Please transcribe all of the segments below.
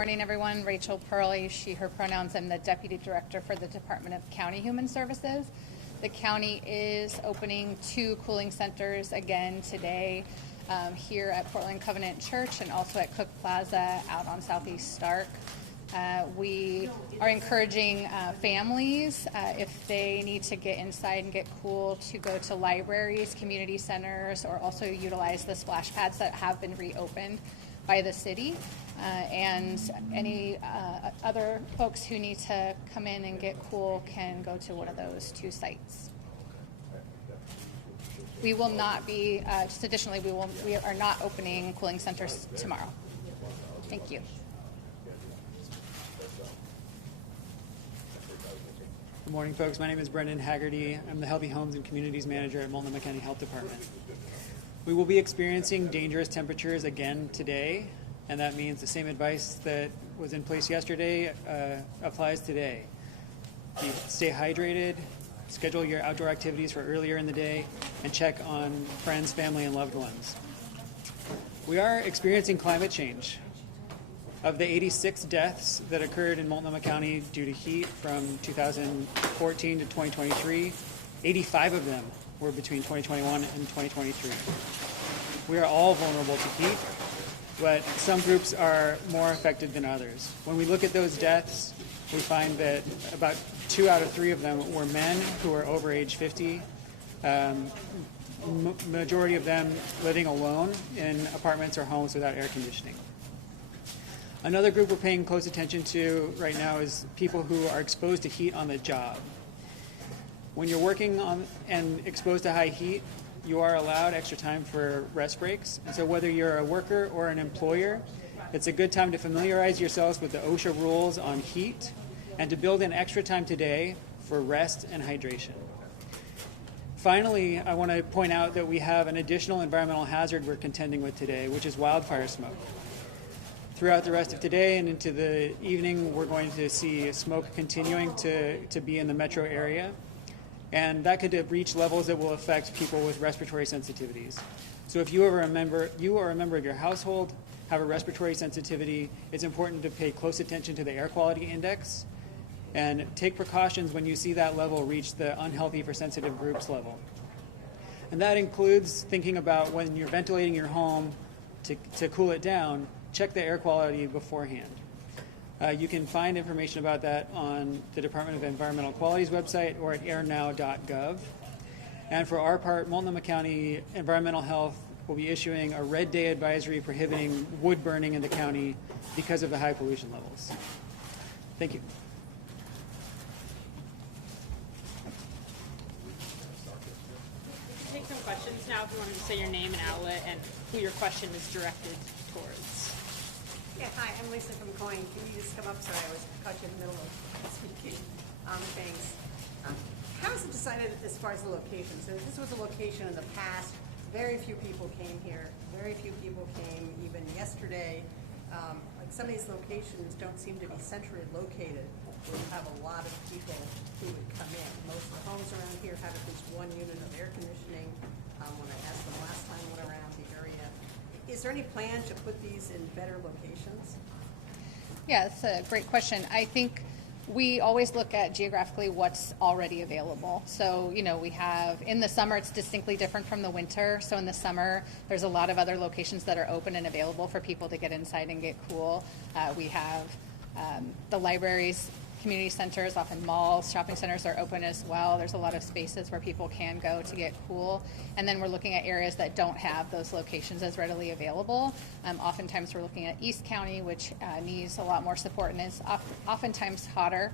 morning, everyone. Rachel Pearly, she, her pronouns. I'm the Deputy Director for the Department of County Human Services. The county is opening 2 cooling centers again today here at Portland Covenant Church and also at Cook Plaza out on Southeast Stark. We are encouraging families, if they need to get inside and get cool, to go to libraries, community centers, or also utilize the splash pads that have been reopened by the city. And any other folks who need to come in and get cool can go to one of those 2 sites. We will not be, just additionally, we are not opening cooling centers tomorrow. Thank you. Good morning, folks. My name is Brendan Haggerty. I'm the Healthy Homes and Communities Manager at Multnomah County Health Department. We will be experiencing dangerous temperatures again today, and that means the same advice that was in place yesterday applies today. Stay hydrated, schedule your outdoor activities for earlier in the day, and check on friends, family, and loved ones. We are experiencing climate change. Of the 86 deaths that occurred in Multnomah County due to heat from 2014 to 2023, 85 of them were between 2021 and 2023. We are all vulnerable to heat, but some groups are more affected than others. When we look at those deaths, we find that about 2 out of 3 of them were men who were over age 50, majority of them living alone in apartments or homes without air conditioning. Another group we're paying close attention to right now is people who are exposed to heat on the job. When you're working on and exposed to high heat, you are allowed extra time for rest breaks. And so whether you're a worker or an employer, it's a good time to familiarize yourselves with the OSHA rules on heat and to build in extra time today for rest and hydration. Finally, I want to point out that we have an additional environmental hazard we're contending with today, which is wildfire smoke. Throughout the rest of today and into the evening, we're going to see smoke continuing to be in the metro area. And that could reach levels that will affect people with respiratory sensitivities. So if you or a member of your household have a respiratory sensitivity, it's important to pay close attention to the air quality index and take precautions when you see that level reach the unhealthy for sensitive groups level. And that includes thinking about when you're ventilating your home to cool it down, check the air quality beforehand. You can find information about that on the Department of Environmental Quality's website or at airnow.gov. And for our part, Multnomah County Environmental Health will be issuing a red day advisory prohibiting wood burning in the county because of the high pollution levels. Thank you. Take some questions now if you wanted to say your name and outlet and who your question is directed towards. Yeah, hi, I'm Lisa from Coin. Can you just come up? Sorry, I was caught you in the middle of speaking. Thanks. How is it decided as far as the location? So this was a location in the past. Very few people came here. Very few people came even yesterday. Like some of these locations don't seem to be centrally located where you have a lot of people who would come in. Most of the homes around here have at least 1 unit of air conditioning. When I asked them last time I went around the area, is there any plan to put these in better locations? Yeah, it's a great question. I think we always look at geographically what's already available. So, we have, in the summer, it's distinctly different from the winter. So in the summer, there's a lot of other locations that are open and available for people to get inside and get cool. We have the libraries, community centers, often malls, shopping centers are open as well. There's a lot of spaces where people can go to get cool. And then we're looking at areas that don't have those locations as readily available. Oftentimes we're looking at East County, which needs a lot more support and is oftentimes hotter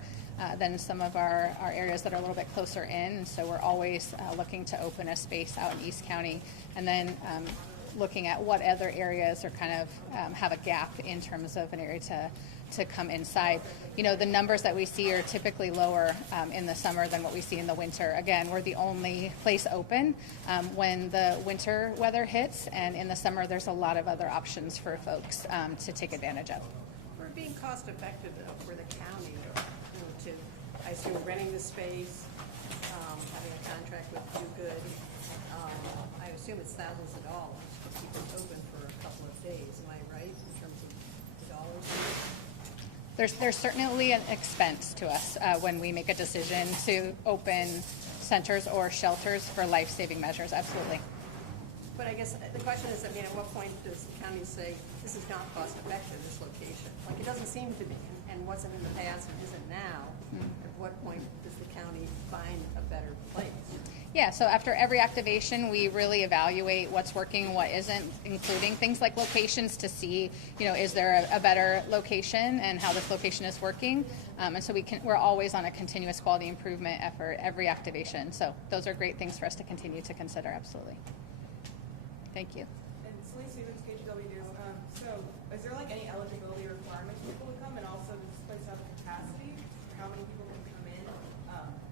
than some of our areas that are a little bit closer in. And so we're always looking to open a space out in East County. And then looking at what other areas are kind of have a gap in terms of an area to come inside. The numbers that we see are typically lower in the summer than what we see in the winter. Again, we're the only place open when the winter weather hits, and in the summer there's a lot of other options for folks to take advantage of. For being cost effective though for the county, I assume renting the space, having a contract with Do Good, I assume it's thousands of dollars to keep it open for a couple of days. Am I right in terms of the dollars? There's certainly an expense to us when we make a decision to open centers or shelters for life-saving measures, absolutely. But I guess the question is, I mean, at what point does the county say, this is not cost effective, this location? Like, it doesn't seem to be, and wasn't in the past and isn't now. At what point does the county find a better place? Yeah, so after every activation, we really evaluate what's working, what isn't, including things like locations to see, is there a better location and how this location is working. And so we're always on a continuous quality improvement effort every activation. So those are great things for us to continue to consider, absolutely. Thank you. And Celine Stevens, KGW. So is there like any eligibility requirements for people to come, and also does this place have capacity for how many people can come in,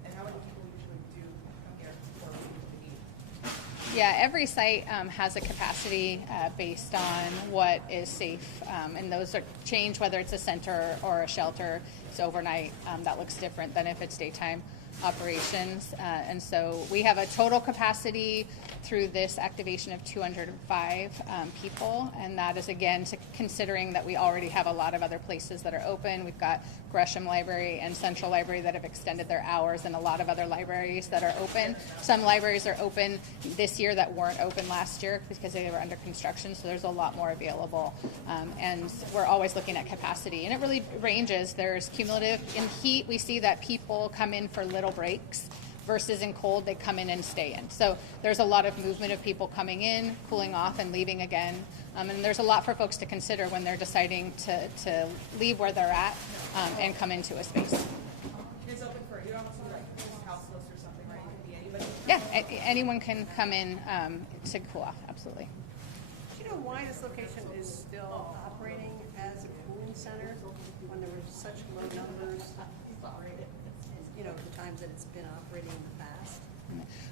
and how many people usually do come here for a week to eat? Yeah, every site has a capacity based on what is safe, and those are change whether it's a center or a shelter. It's overnight. That looks different than if it's daytime operations. And so we have a total capacity through this activation of 205 people, and that is again considering that we already have a lot of other places that are open. We've got Gresham Library and Central Library that have extended their hours, and a lot of other libraries that are open. Some libraries are open this year that weren't open last year because they were under construction, so there's a lot more available. And we're always looking at capacity, and it really ranges. There's cumulative. In heat, we see that people come in for little breaks versus in cold, they come in and stay in. So there's a lot of movement of people coming in, cooling off, and leaving again. And there's a lot for folks to consider when they're deciding to leave where they're at and come into a space. It's open for, you don't have to like house host or something, right? It can be anybody. Yeah, anyone can come in to cool off, absolutely. Do you know why this location is still operating as a cooling center when there were such low numbers, the times that it's been operating in the past?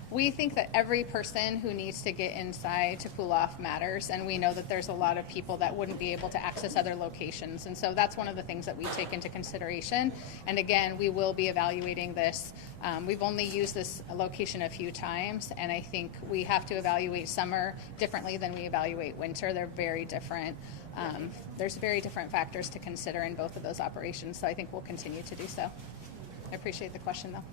We think that every person who needs to get inside to cool off matters, and we know that there's a lot of people that wouldn't be able to access other locations, and so that's one of the things that we take into consideration. And again, we will be evaluating this. We've only used this location a few times, and I think we have to evaluate summer differently than we evaluate winter. They're very different. There's very different factors to consider in both of those operations, so I think we'll continue to do so. I appreciate the question, though.